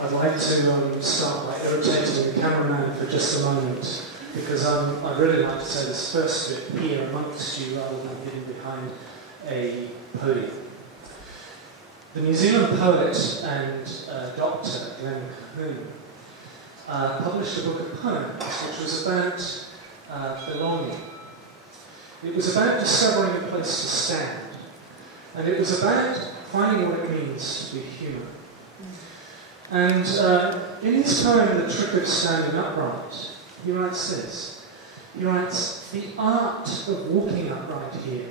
I'd like to start by irritating the cameraman for just a moment, because I'd really like to say this first bit here amongst you rather than hidden behind a podium. The New Zealand poet and doctor, Glenn Coon, published a book of poems which was about belonging. It was about discovering a place to stand, and it was about finding what it means to be human. And in his poem, The Trick of Standing Upright, he writes this. He writes, "The art of walking upright here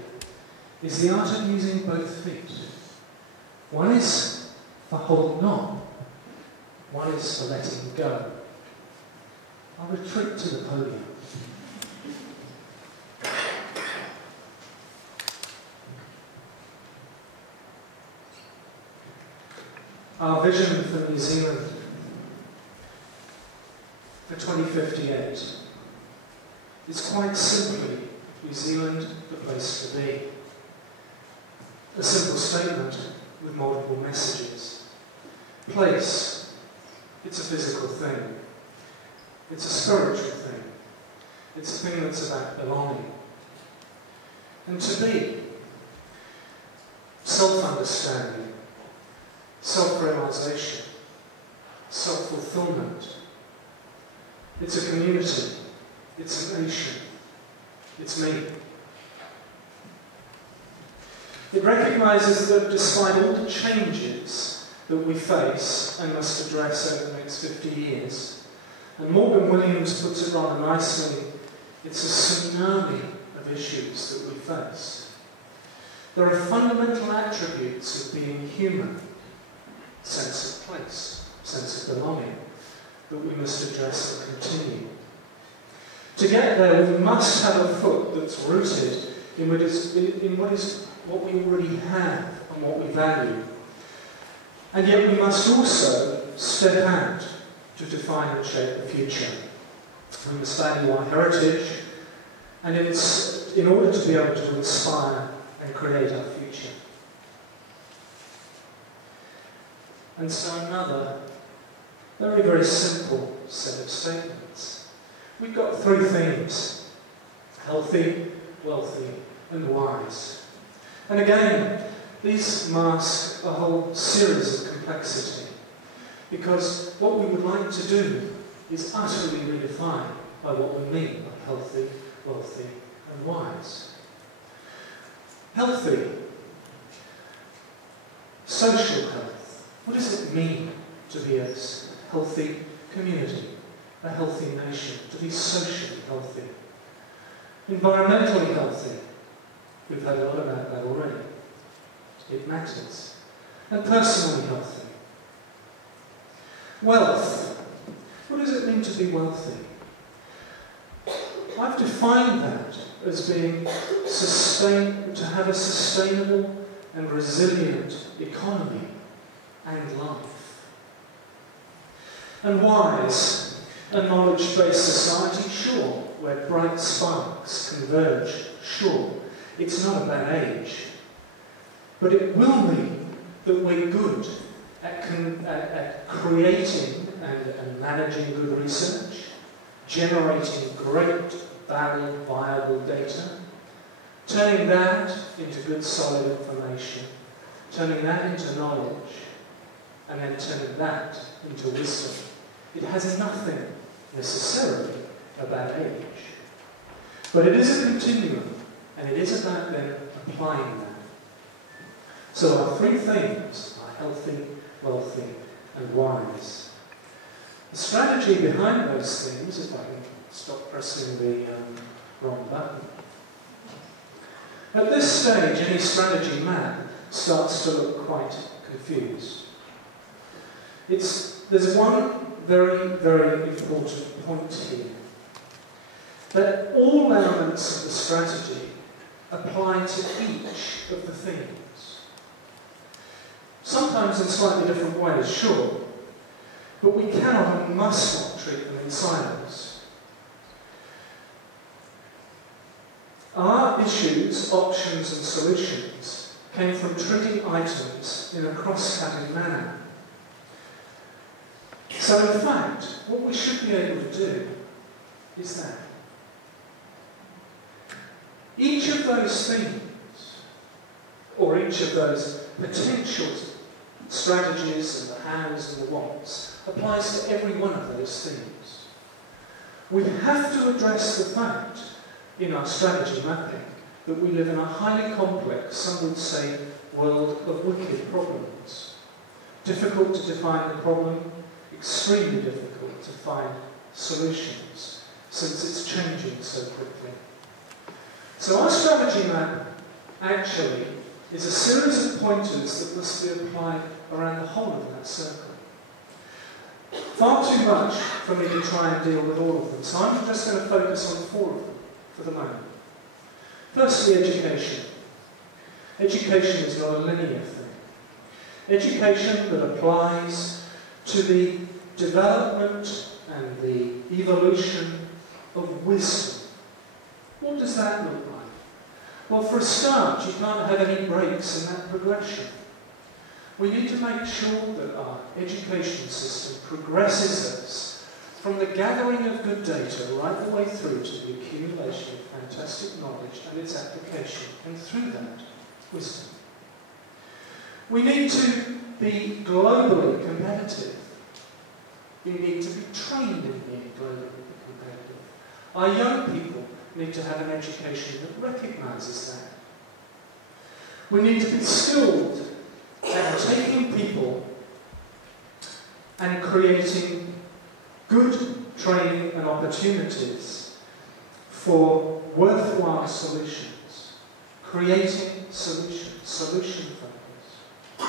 is the art of using both feet. One is for holding on, one is for letting go." I'll retreat to the podium. Our vision for New Zealand for 2058 is quite simply New Zealand, the place to be. A simple statement with multiple messages. Place, it's a physical thing. It's a spiritual thing. It's a thing that's about belonging. And to be, self-understanding, self-realization, self-fulfillment. It's a community. It's a nation. It's me. It recognizes that despite all the changes that we face and must address over the next 50 years, and Morgan Williams puts it rather nicely, it's a tsunami of issues that we face. There are fundamental attributes of being human. Sense of place, sense of belonging, that we must address and continue. To get there, we must have a foot that's rooted in what we already have and what we value. And yet we must also step out to define and shape the future. We must value our heritage, and in order to be able to inspire and create our future. And so another very, very simple set of statements. We've got three themes: healthy, wealthy, and wise. And again, these mask a whole series of complexity, because what we would like to do is utterly redefine by what we mean by healthy, wealthy, and wise. Healthy, social health. What does it mean to be a healthy community, a healthy nation, to be socially healthy? Environmentally healthy. We've heard a lot about that already. It matters. And personally healthy. Wealth. What does it mean to be wealthy? I've defined that as being to have a sustainable and resilient economy and life. And wise, a knowledge-based society, sure, where bright sparks converge, sure. It's not about age. But it will mean that we're good at creating and managing good research, generating great, viable data, turning that into good, solid information, turning that into knowledge, and then turning that into wisdom. It has nothing necessarily about age. But it is a continuum, and it is about then applying that. So our three themes are healthy, wealthy, and wise. The strategy behind those themes, if I can stop pressing the wrong button. At this stage, any strategy map starts to look quite confused. There's one very, very important point here. That all elements of the strategy apply to each of the themes. Sometimes in slightly different ways, sure, but we cannot and must not treat them in silos. Our issues, options and solutions came from treating items in a cross-cutting manner. So in fact, what we should be able to do is that each of those things, or each of those potential strategies and the hows and the whats, applies to every one of those things. We have to address the fact in our strategy mapping that we live in a highly complex, some would say, world of wicked problems. Difficult to define the problem, extremely difficult to find solutions, since it's changing so quickly. So our strategy map actually is a series of pointers that must be applied around the whole of that circle. Far too much for me to try and deal with all of them, so I'm just going to focus on 4 of them for the moment. Firstly, education. Education is not a linear thing. Education that applies to the development and the evolution of wisdom. What does that look like? Well, for a start, you can't have any breaks in that progression. We need to make sure that our education system progresses us from the gathering of good data right the way through to the accumulation of fantastic knowledge and its application, and through that, wisdom. We need to be globally competitive. We need to be trained in being globally competitive. Our young people need to have an education that recognises that. We need to be skilled at taking people and creating good training and opportunities for worthwhile solutions. Creating solutions, solution focus.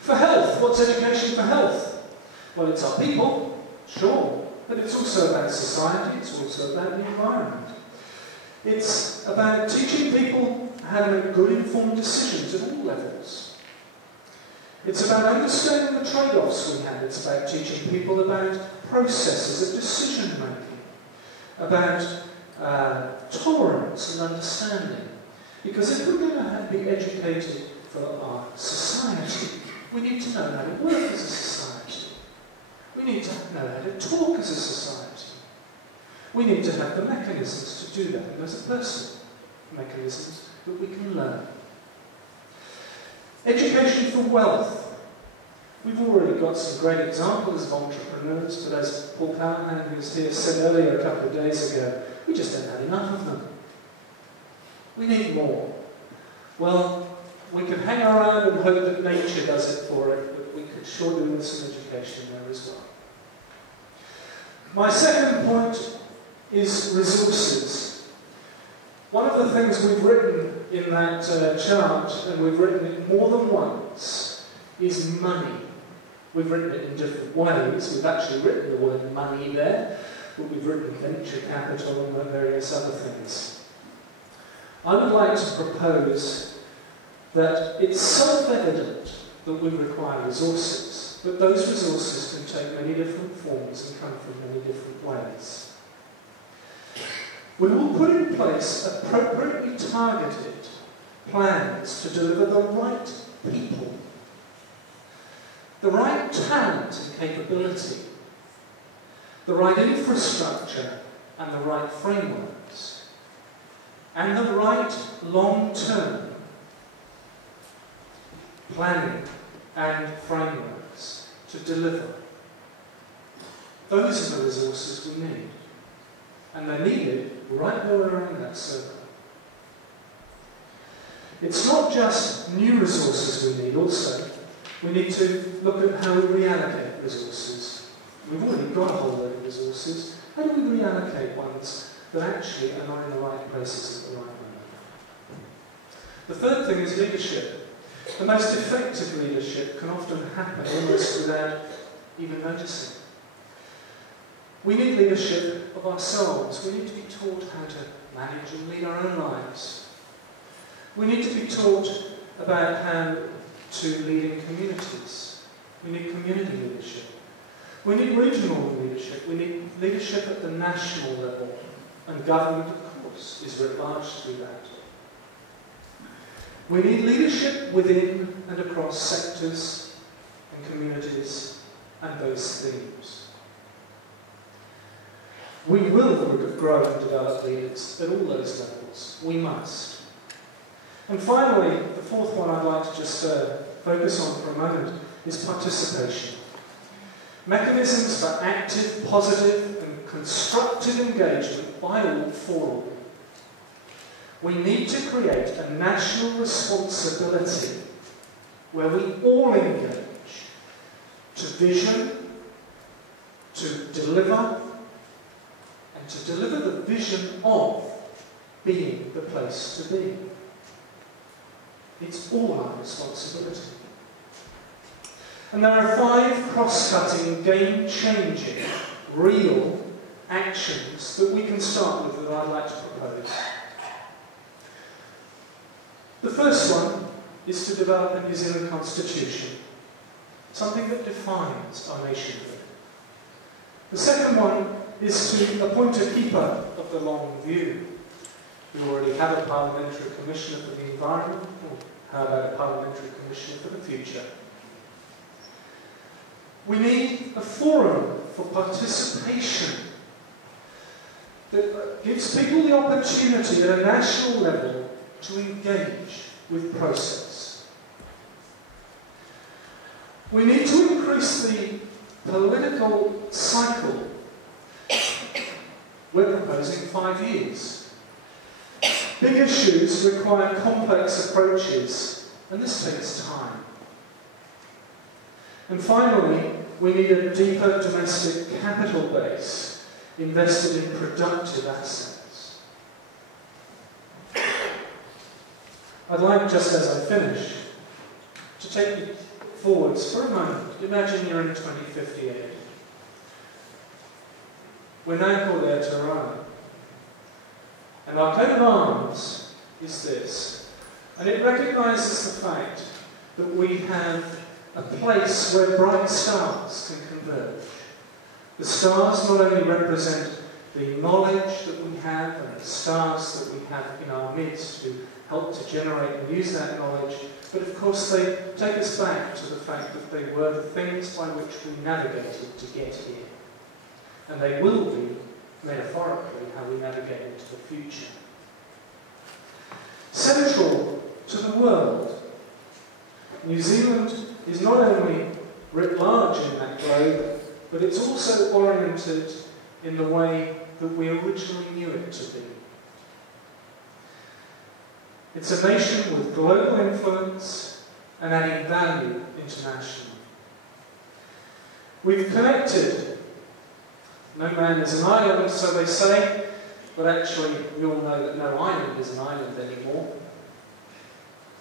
For health, what's education for health? Well, it's our people, sure, but it's also about society, it's also about the environment. It's about teaching people how to make good informed decisions at all levels. It's about understanding the trade-offs we have. It's about teaching people about processes of decision-making, about tolerance and understanding. Because if we're going to be educated for our society, we need to know how to work as a society. We need to know how to talk as a society. We need to have the mechanisms to do that, and as a person, mechanisms that we can learn. Education for wealth. We've already got some great examples of entrepreneurs, but as Paul Callahan, who was here, said earlier a couple of days ago, we just don't have enough of them. We need more. Well, we can hang around and hope that nature does it for it, but we could sure do with some education there as well. My second point is resources. One of the things we've written in that chart, and we've written it more than once, is money. We've written it in different ways. We've actually written the word money there, but we've written venture capital and various other things. I would like to propose that it's self-evident that we require resources, but those resources can take many different forms and come from many different ways. We will put in place appropriately targeted plans to deliver the right people, the right talent and capability, the right infrastructure and the right frameworks, and the right long-term planning and frameworks to deliver. Those are the resources we need. And they're needed right there around that circle. It's not just new resources we need also. We need to look at how we reallocate resources. We've already got a whole load of resources. How do we reallocate ones that actually are not in the right places at the right moment? The third thing is leadership. The most effective leadership can often happen almost without even noticing. We need leadership of ourselves. We need to be taught how to manage and lead our own lives. We need to be taught about how to lead in communities. We need community leadership. We need regional leadership. We need leadership at the national level. And government, of course, is writ large to do that. We need leadership within and across sectors and communities and those themes. We will grow and develop leaders at all those levels. We must. And finally, the fourth one I'd like to just focus on for a moment is participation. Mechanisms for active, positive and constructive engagement by all for all. We need to create a national responsibility where we all engage to vision, to deliver, and to deliver the vision of being the place to be. It's all our responsibility. And there are 5 cross-cutting, game-changing, real actions that we can start with that I'd like to propose. The first one is to develop a New Zealand constitution, something that defines our nationhood. The second one is to appoint a keeper of the long view. We already have a parliamentary commissioner for the environment. How about a parliamentary commissioner for the future? We need a forum for participation that gives people the opportunity at a national level to engage with process. We need to increase the political cycle. We're proposing 5 years. Big issues require complex approaches, and this takes time. And finally, we need a deeper domestic capital base invested in productive assets. I'd like, just as I finish, to take you forwards for a moment. Imagine you're in 2058. We're now called Aotearoa. And our coat of arms is this. And it recognises the fact that we have a place where bright stars can converge. The stars not only represent the knowledge that we have and the stars that we have in our midst to help to generate and use that knowledge, but of course they take us back to the fact that they were the things by which we navigated to get here. And they will be, metaphorically, how we navigate into the future. Central to the world, New Zealand is not only writ large in that globe, but it's also oriented in the way that we originally knew it to be. It's a nation with global influence and adding value internationally. We've connected. No man is an island, so they say, but actually we all know that no island is an island anymore.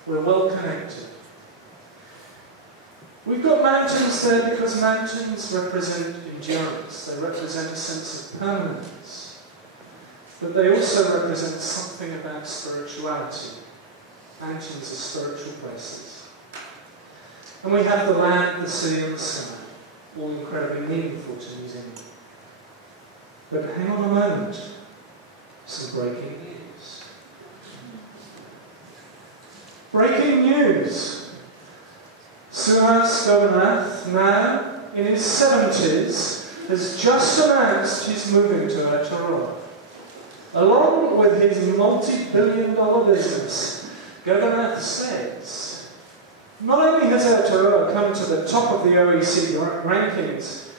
We're well connected. We've got mountains there because mountains represent endurance. They represent a sense of permanence. But they also represent something about spirituality. Mountains are spiritual places. And we have the land, the sea and the sky, all incredibly meaningful to New Zealand. But hang on a moment. Some breaking news. Breaking news! Sumas Governor, now in his 70s, has just announced he's moving to Aotearoa. Along with his multi-billion-dollar business, Governor says, not only has Aotearoa come to the top of the OECD rankings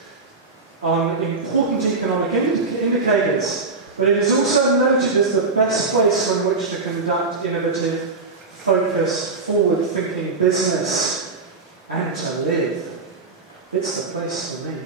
on important economic indicators, but it is also noted as the best place from which to conduct innovative, focused, forward-thinking business and to live. It's the place for me.